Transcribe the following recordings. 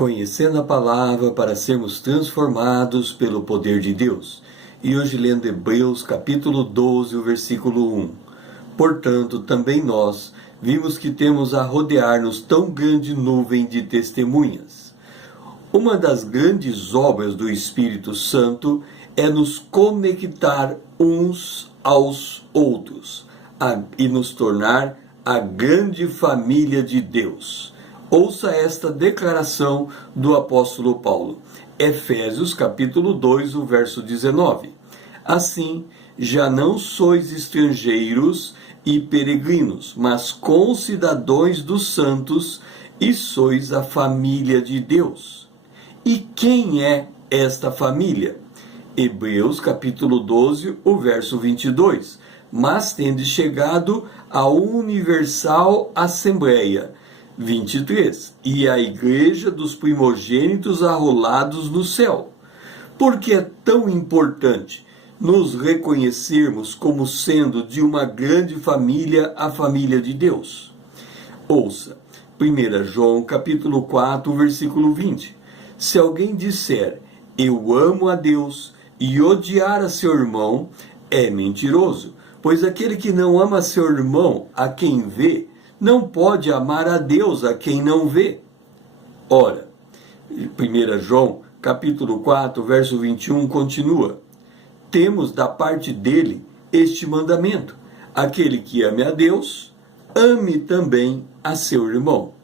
Conhecendo a palavra para sermos transformados pelo poder de Deus. E hoje lendo Hebreus capítulo 12, o versículo 1. Portanto, também nós vimos que temos a rodear-nos tão grande nuvem de testemunhas. Uma das grandes obras do Espírito Santo é nos conectar uns aos outros e nos tornar a grande família de Deus. Ouça esta declaração do apóstolo Paulo. Efésios capítulo 2, o verso 19. Assim, já não sois estrangeiros e peregrinos, mas concidadãos dos santos, e sois a família de Deus. E quem é esta família? Hebreus capítulo 12, o verso 22. Mas tendes chegado à universal assembleia, 23, e a igreja dos primogênitos arrolados no céu. Porque é tão importante nos reconhecermos como sendo de uma grande família, a família de Deus? Ouça, 1 João capítulo 4, versículo 20. Se alguém disser, eu amo a Deus, e odiar a seu irmão, é mentiroso, pois aquele que não ama seu irmão, a quem vê, não pode amar a Deus a quem não vê. Ora, 1 João, capítulo 4, verso 21, continua. Temos da parte dele este mandamento. Aquele que ame a Deus, ame também a seu irmão.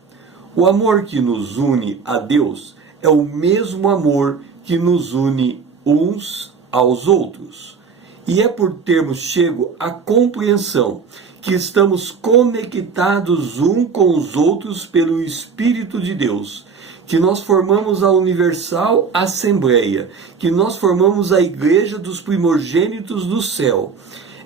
O amor que nos une a Deus é o mesmo amor que nos une uns aos outros. E é por termos chego à compreensão que estamos conectados uns com os outros pelo Espírito de Deus, que nós formamos a Universal Assembleia, que nós formamos a Igreja dos Primogênitos do Céu.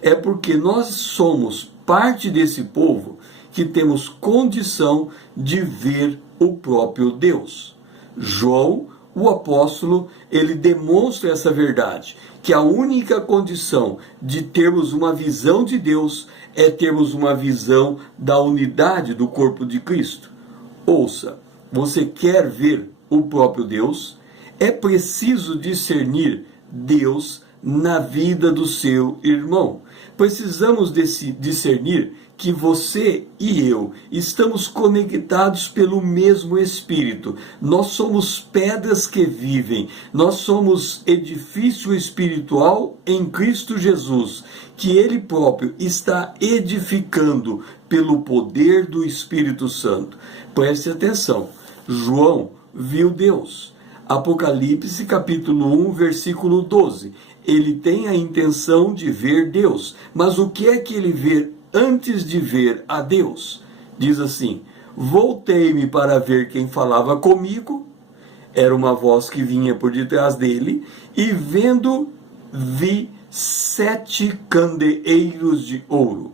É porque nós somos parte desse povo que temos condição de ver o próprio Deus. João, o apóstolo, ele demonstra essa verdade, que a única condição de termos uma visão de Deus é termos uma visão da unidade do corpo de Cristo. Ouça, você quer ver o próprio Deus? É preciso discernir Deus na vida do seu irmão. Precisamos discernir que você e eu estamos conectados pelo mesmo Espírito. Nós somos pedras que vivem. Nós somos edifício espiritual em Cristo Jesus, que Ele próprio está edificando pelo poder do Espírito Santo. Preste atenção. João viu Deus. Apocalipse capítulo 1, versículo 12. Ele tem a intenção de ver Deus. Mas o que é que ele vê antes de ver a Deus? Diz assim: voltei-me para ver quem falava comigo. Era uma voz que vinha por detrás dele. E vendo, vi 7 candeeiros de ouro.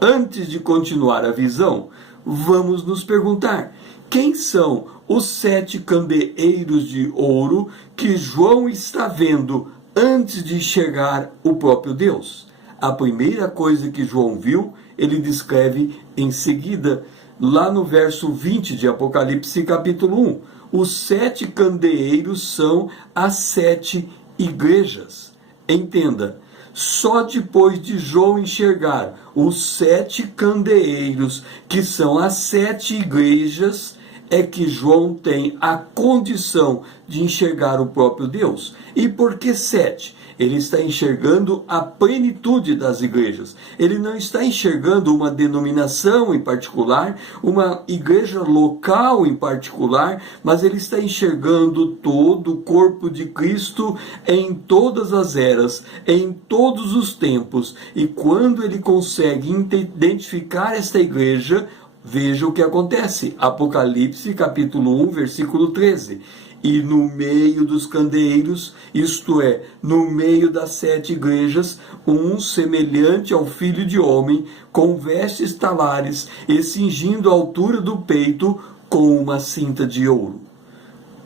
Antes de continuar a visão, vamos nos perguntar: quem são os 7 candeeiros de ouro que João está vendo antes de chegar o próprio Deus? A primeira coisa que João viu, ele descreve em seguida, lá no verso 20 de Apocalipse capítulo 1. Os 7 candeeiros são as 7 igrejas. Entenda, só depois de João enxergar os 7 candeeiros, que são as 7 igrejas, é que João tem a condição de enxergar o próprio Deus. E por que 7? Ele está enxergando a plenitude das igrejas. Ele não está enxergando uma denominação em particular, uma igreja local em particular, mas ele está enxergando todo o corpo de Cristo em todas as eras, em todos os tempos. E quando ele consegue identificar esta igreja, veja o que acontece. Apocalipse capítulo 1, versículo 13. E no meio dos candeeiros, isto é, no meio das 7 igrejas, um semelhante ao Filho de Homem, com vestes talares e cingindo a altura do peito com uma cinta de ouro.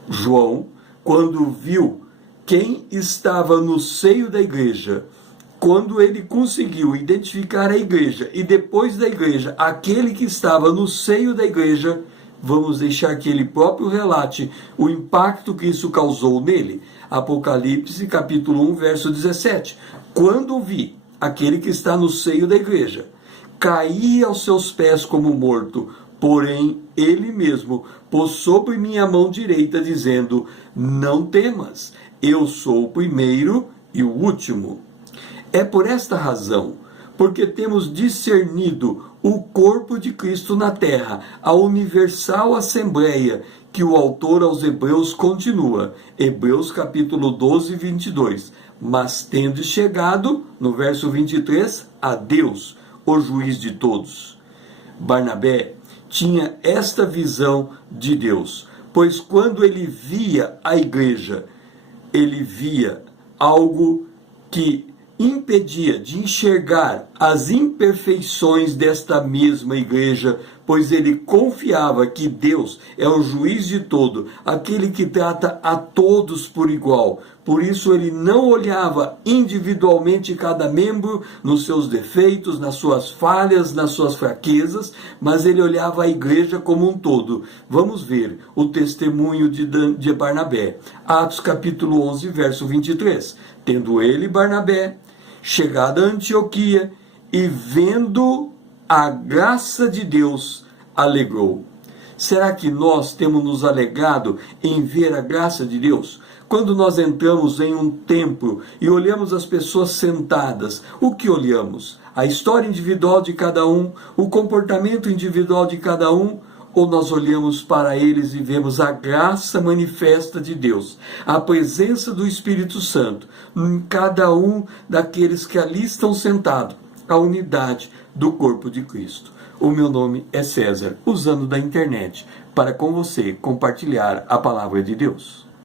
João, quando viu quem estava no seio da igreja, quando ele conseguiu identificar a igreja e depois da igreja, aquele que estava no seio da igreja, vamos deixar que ele próprio relate o impacto que isso causou nele. Apocalipse capítulo 1, verso 17. Quando vi aquele que está no seio da igreja, caí aos seus pés como morto, porém ele mesmo pôs sobre minha mão direita, dizendo: não temas, eu sou o primeiro e o último. É por esta razão, porque temos discernido o corpo de Cristo na terra, a universal assembleia, que o autor aos Hebreus continua, Hebreus capítulo 12, 22. Mas tendo chegado, no verso 23, a Deus, o juiz de todos. Barnabé tinha esta visão de Deus, pois quando ele via a igreja, ele via algo que impedia de enxergar as imperfeições desta mesma igreja, pois ele confiava que Deus é o juiz de todo, aquele que trata a todos por igual. Por isso ele não olhava individualmente cada membro nos seus defeitos, nas suas falhas, nas suas fraquezas, mas ele olhava a igreja como um todo. Vamos ver o testemunho de Barnabé. Atos capítulo 11, verso 23. Tendo ele, Barnabé, chegado a Antioquia, e vendo a graça de Deus, alegrou. Será que nós temos nos alegrado em ver a graça de Deus? Quando nós entramos em um templo e olhamos as pessoas sentadas, o que olhamos? A história individual de cada um, o comportamento individual de cada um, ou nós olhamos para eles e vemos a graça manifesta de Deus, a presença do Espírito Santo em cada um daqueles que ali estão sentados, a unidade do corpo de Cristo. O meu nome é César, usando da internet para com você compartilhar a palavra de Deus.